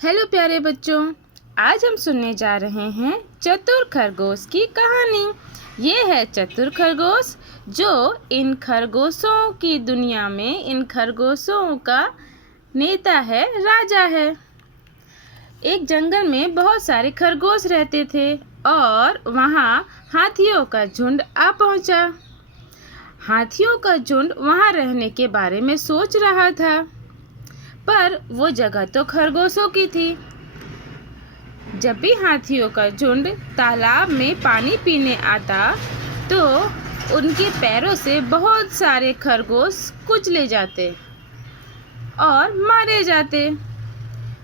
Hello प्यारे बच्चों, आज हम सुनने जा रहे हैं चतुर खरगोश की कहानी। ये है चतुर खरगोश जो इन खरगोशों की दुनिया में इन खरगोशों का नेता है, राजा है। एक जंगल में बहुत सारे खरगोश रहते थे और वहाँ हाथियों का झुंड आ पहुँचा। हाथियों का झुंड वहाँ रहने के बारे में सोच रहा था, पर वो जगह तो खरगोशों की थी। जब भी हाथियों का झुंड तालाब में पानी पीने आता तो उनके पैरों से बहुत सारे खरगोश कुचले जाते और मारे जाते।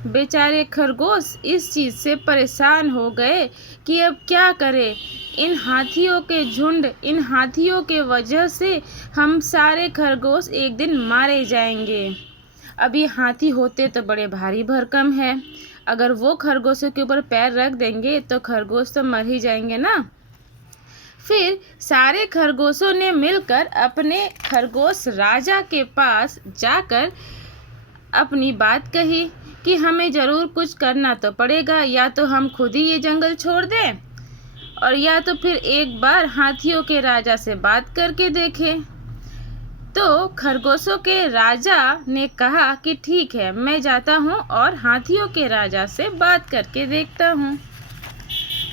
बेचारे खरगोश इस चीज़ से परेशान हो गए कि अब क्या करें। इन हाथियों के झुंड, इन हाथियों के वजह से हम सारे खरगोश एक दिन मारे जाएंगे। अब ये हाथी होते तो बड़े भारी भरकम है, अगर वो खरगोशों के ऊपर पैर रख देंगे तो खरगोश तो मर ही जाएंगे ना। फिर सारे खरगोशों ने मिलकर अपने खरगोश राजा के पास जाकर अपनी बात कही कि हमें ज़रूर कुछ करना तो पड़ेगा, या तो हम खुद ही ये जंगल छोड़ दें और या तो फिर एक बार हाथियों के राजा से बात करके देखें। तो खरगोशों के राजा ने कहा कि ठीक है, मैं जाता हूँ और हाथियों के राजा से बात करके देखता हूँ।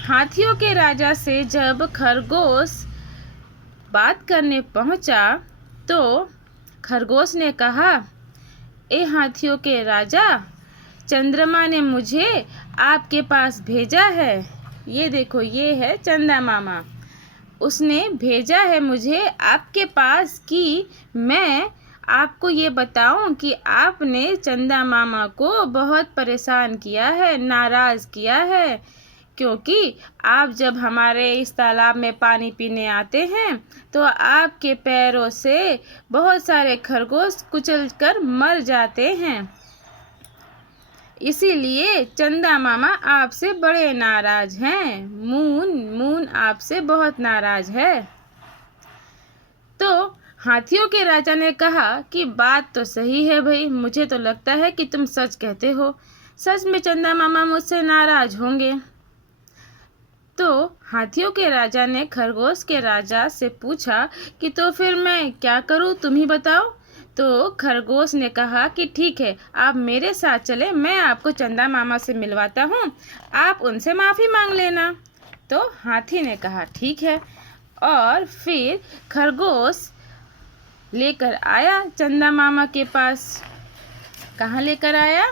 हाथियों के राजा से जब खरगोश बात करने पहुँचा तो खरगोश ने कहा, ए हाथियों के राजा, चंद्रमा ने मुझे आपके पास भेजा है। ये देखो, ये है चंदा मामा। उसने भेजा है मुझे आपके पास कि मैं आपको ये बताऊं कि आपने चंदा मामा को बहुत परेशान किया है, नाराज़ किया है, क्योंकि आप जब हमारे इस तालाब में पानी पीने आते हैं तो आपके पैरों से बहुत सारे खरगोश कुचल कर मर जाते हैं। इसीलिए चंदा मामा आपसे बड़े नाराज हैं। मून आपसे बहुत नाराज है। तो हाथियों के राजा ने कहा कि बात तो सही है भाई, मुझे तो लगता है कि तुम सच कहते हो। सच में चंदा मामा मुझसे नाराज होंगे। तो हाथियों के राजा ने खरगोश के राजा से पूछा कि तो फिर मैं क्या करूं, तुम ही बताओ। तो खरगोश ने कहा कि ठीक है, आप मेरे साथ चले, मैं आपको चंदा मामा से मिलवाता हूँ, आप उनसे माफ़ी मांग लेना। तो हाथी ने कहा ठीक है, और फिर खरगोश लेकर आया चंदा मामा के पास। कहाँ लेकर आया?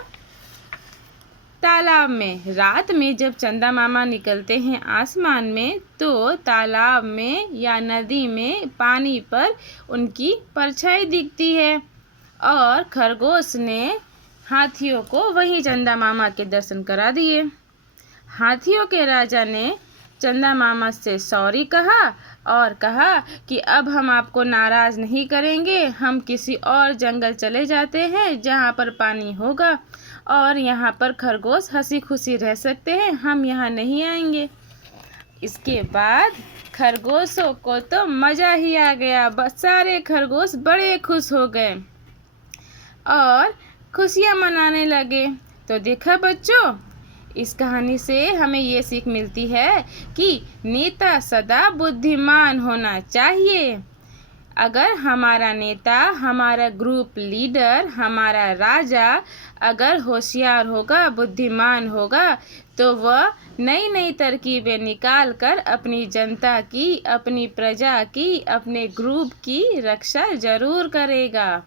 तालाब में। रात में जब चंदा मामा निकलते हैं आसमान में तो तालाब में या नदी में पानी पर उनकी परछाई दिखती है, और खरगोश ने हाथियों को वहीं चंदा मामा के दर्शन करा दिए। हाथियों के राजा ने चंदा मामा से सॉरी कहा और कहा कि अब हम आपको नाराज़ नहीं करेंगे, हम किसी और जंगल चले जाते हैं जहाँ पर पानी होगा और यहाँ पर खरगोश हंसी खुशी रह सकते हैं, हम यहाँ नहीं आएंगे। इसके बाद खरगोशों को तो मज़ा ही आ गया। सारे खरगोश बड़े खुश हो गए और खुशियाँ मनाने लगे। तो देखा बच्चों, इस कहानी से हमें ये सीख मिलती है कि नेता सदा बुद्धिमान होना चाहिए। अगर हमारा नेता, हमारा ग्रुप लीडर, हमारा राजा अगर होशियार होगा, बुद्धिमान होगा, तो वह नई नई तरकीबें निकाल कर अपनी जनता की, अपनी प्रजा की, अपने ग्रुप की रक्षा ज़रूर करेगा।